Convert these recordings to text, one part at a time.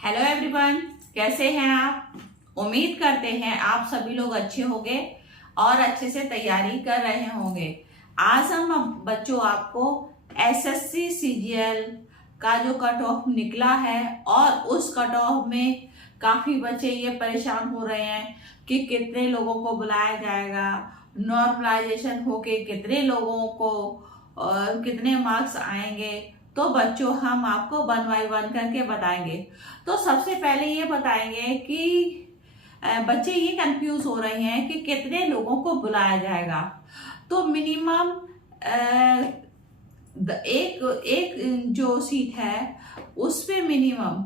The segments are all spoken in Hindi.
हेलो एवरीवन, कैसे हैं आप। उम्मीद करते हैं आप सभी लोग अच्छे होंगे और अच्छे से तैयारी कर रहे होंगे। आज हम बच्चों आपको एसएससी सीजीएल का जो कट ऑफ निकला है और उस कट ऑफ में काफ़ी बच्चे ये परेशान हो रहे हैं कि कितने लोगों को बुलाया जाएगा, नॉर्मलाइजेशन होके कितने लोगों को कितने मार्क्स आएंगे। तो बच्चों हम आपको 1 बाय 1 करके बताएंगे। तो सबसे पहले ये बताएंगे कि बच्चे ये कंफ्यूज हो रहे हैं कि कितने लोगों को बुलाया जाएगा। तो मिनिमम एक एक जो सीट है उस पे मिनिमम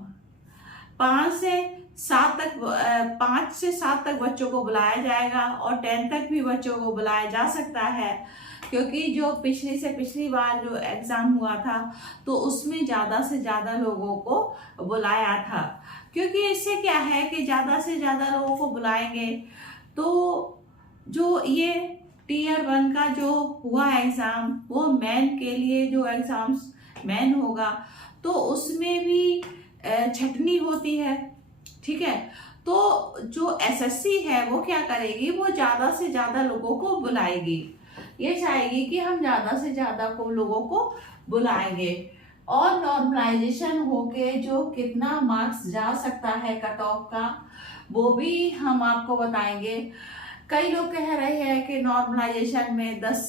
5 से 7 तक बच्चों को बुलाया जाएगा और 10 तक भी बच्चों को बुलाया जा सकता है, क्योंकि जो पिछली बार जो एग्जाम हुआ था तो उसमें ज़्यादा से ज़्यादा लोगों को बुलाया था। क्योंकि इससे क्या है कि ज़्यादा से ज़्यादा लोगों को बुलाएंगे तो जो ये टीयर 1 का जो हुआ एग्ज़ाम वो मेन के लिए जो एग्ज़ाम्स मेन होगा तो उसमें भी छटनी होती है। ठीक है, तो जो एसएससी है वो क्या करेगी, वो ज़्यादा से ज़्यादा लोगों को बुलाएगी। ये चाहेगी कि हम ज़्यादा से ज़्यादा को लोगों को बुलाएंगे और नॉर्मलाइजेशन होके जो कितना मार्क्स जा सकता है कट ऑफ का वो भी हम आपको बताएंगे। कई लोग कह रहे हैं कि नॉर्मलाइजेशन में 10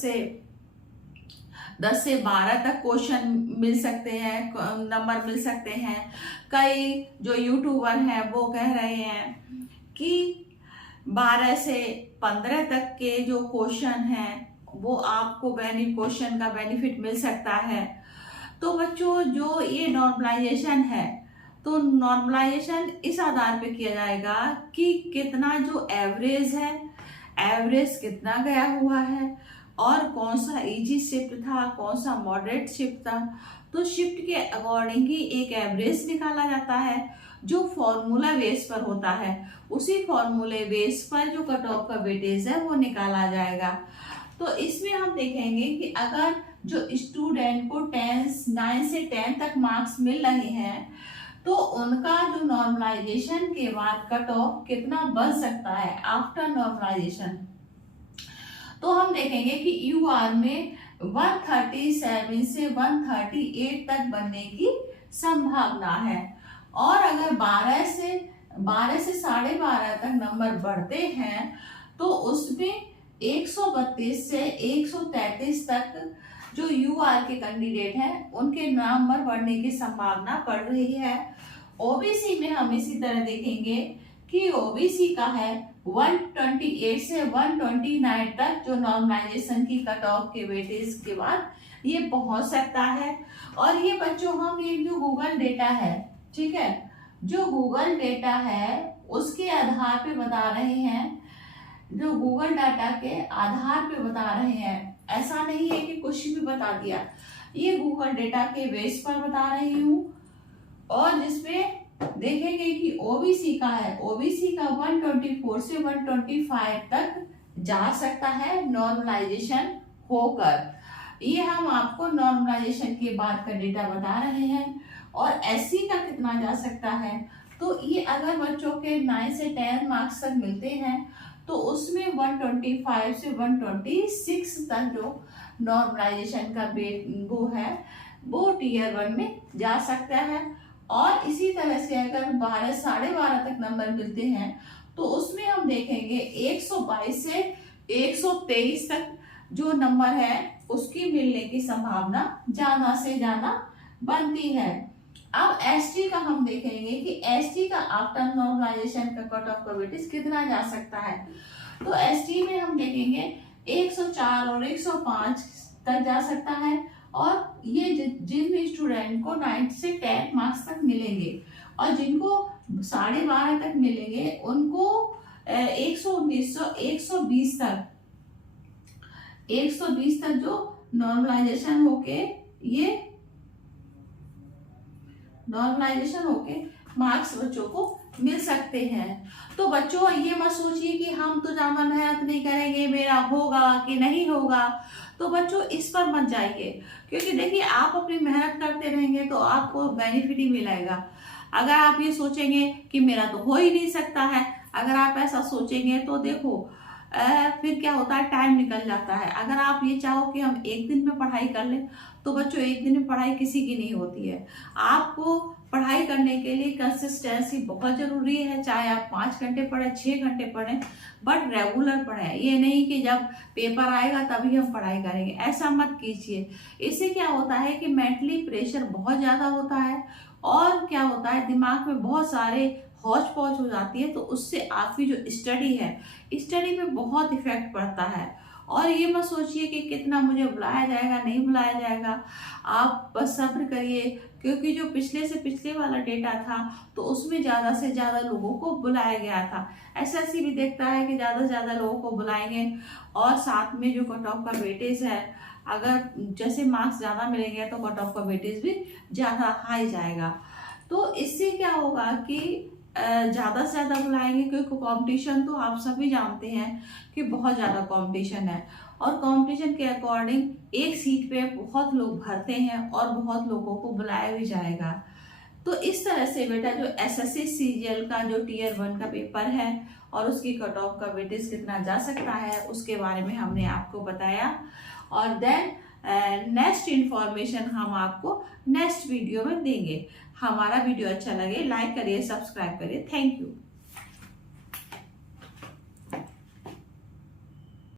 से 12 तक क्वेश्चन मिल सकते हैं, नंबर मिल सकते हैं। कई जो यूट्यूबर हैं वो कह रहे हैं कि 12 से 15 तक के जो क्वेश्चन हैं वो आपको क्वेश्चन का बेनिफिट मिल सकता है। तो बच्चों जो ये नॉर्मलाइजेशन है तो नॉर्मलाइजेशन इस आधार पे किया जाएगा कि कितना जो एवरेज है, एवरेज कितना गया हुआ है और कौन सा इजी शिफ्ट था, कौन सा मॉडरेट शिफ्ट था। तो शिफ्ट के अकॉर्डिंग ही एक एवरेज निकाला जाता है जो फॉर्मूला बेस पर होता है। उसी फॉर्मूले बेस पर जो कट ऑफ का वेटेज है वो निकाला जाएगा। तो इसमें हम देखेंगे कि अगर जो स्टूडेंट को 9 से 10 तक मार्क्स मिल रहे हैं तो उनका जो नॉर्मलाइजेशन के बाद कट ऑफ कितना बन सकता है आफ्टर नॉर्मलाइजेशन। तो हम देखेंगे कि यूआर में 137 से 138 तक बनने की संभावना है और अगर 12 से 12.5 तक नंबर बढ़ते हैं तो उसमें 132 से 133 तक जो यूआर के कैंडिडेट हैं उनके नंबर बढ़ने की संभावना बढ़ रही है। ओबीसी में हम इसी तरह देखेंगे कि ओबीसी का है 128 से 129 तक जो नॉर्मलाइजेशन की कट ऑफ के वेटेज के बाद ये पहुंच सकता है। और ये बच्चों हम ये जो गूगल डेटा है, ठीक है, जो गूगल डेटा है उसके आधार पे बता रहे हैं, जो गूगल डाटा के आधार पे बता रहे हैं। ऐसा नहीं है कि कुछ भी बता दिया, ये गूगल डेटा के बेस पर बता रही हूँ। और जिसमें देखेंगे कि ओबीसी का है, ओबीसी का 124 से 125 तक जा सकता है नॉर्मलाइजेशन होकर। ये हम आपको नॉर्मलाइजेशन के बाद का डेटा बता रहे हैं। और एससी का कितना जा सकता है, तो ये अगर बच्चों के 9 से 10 मार्क्स तक मिलते हैं तो उसमें 125 से 126 तक जो नॉर्मलाइजेशन का वो है वो टीयर 1 में जा सकता है। और इसी तरह से अगर 12.5 तक नंबर मिलते हैं तो उसमें हम देखेंगे 122 से 123 तक जो नंबर है उसकी मिलने की संभावना ज्यादा से ज्यादा बनती है। अब एसटी का हम देखेंगे कि एसटी का आफ्टर नॉर्मलाइजेशन का कट ऑफ का वेटेज कितना जा सकता है। तो एसटी में हम देखेंगे 104 और 105 तक जा सकता है। और ये जिन भी स्टूडेंट को 9 से 10 मार्क्स तक मिलेंगे और जिनको 12.5 तक मिलेंगे उनको 119 120 तक जो नॉर्मलाइजेशन होके मार्क्स बच्चों को मिल सकते हैं। तो बच्चों ये मत सोचिए कि हम तो ज्यादा मेहनत नहीं करेंगे, मेरा होगा कि नहीं होगा। तो बच्चों इस पर मत जाइए, क्योंकि देखिए आप अपनी मेहनत करते रहेंगे तो आपको बेनिफिट ही मिलेगा। अगर आप ये सोचेंगे कि मेरा तो हो ही नहीं सकता है, अगर आप ऐसा सोचेंगे तो देखो फिर क्या होता है, टाइम निकल जाता है। अगर आप ये चाहो कि हम एक दिन में पढ़ाई कर लें, तो बच्चों एक दिन में पढ़ाई किसी की नहीं होती है। आपको पढ़ाई करने के लिए कंसिस्टेंसी बहुत जरूरी है, चाहे आप 5 घंटे पढ़ें, 6 घंटे पढ़ें, बट रेगुलर पढ़ें। ये नहीं कि जब पेपर आएगा तभी हम पढ़ाई करेंगे, ऐसा मत कीजिए। इससे क्या होता है कि मेंटली प्रेशर बहुत ज़्यादा होता है, और क्या होता है, दिमाग में बहुत सारे हौच पौच हो जाती है, तो उससे आपकी जो स्टडी है, स्टडी पे बहुत इफेक्ट पड़ता है। और ये मत सोचिए कि कितना मुझे बुलाया जाएगा, नहीं बुलाया जाएगा, आप बस सब्र करिए, क्योंकि जो पिछले से पिछले वाला डेटा था तो उसमें ज़्यादा से ज़्यादा लोगों को बुलाया गया था। एसएससी भी देखता है कि ज़्यादा से ज़्यादा लोगों को बुलाएंगे, और साथ में जो कट ऑफ का वेटेज है, अगर जैसे मार्क्स ज़्यादा मिलेंगे तो कट ऑफ का वेटेज भी ज़्यादा हाई जाएगा। तो इससे क्या होगा कि ज़्यादा से ज़्यादा बुलाएंगे, क्योंकि कंपटीशन तो आप सभी जानते हैं कि बहुत ज़्यादा कंपटीशन है, और कंपटीशन के अकॉर्डिंग एक सीट पे बहुत लोग भरते हैं और बहुत लोगों को बुलाया भी जाएगा। तो इस तरह से बेटा जो एसएससी सीजीएल का जो टीयर 1 का पेपर है और उसकी कट ऑफ का वेटेज कितना जा सकता है, उसके बारे में हमने आपको बताया। और देन नेक्स्ट इंफॉर्मेशन हम आपको नेक्स्ट वीडियो में देंगे। हमारा वीडियो अच्छा लगे लाइक करिए, सब्सक्राइब करिए। Thank you.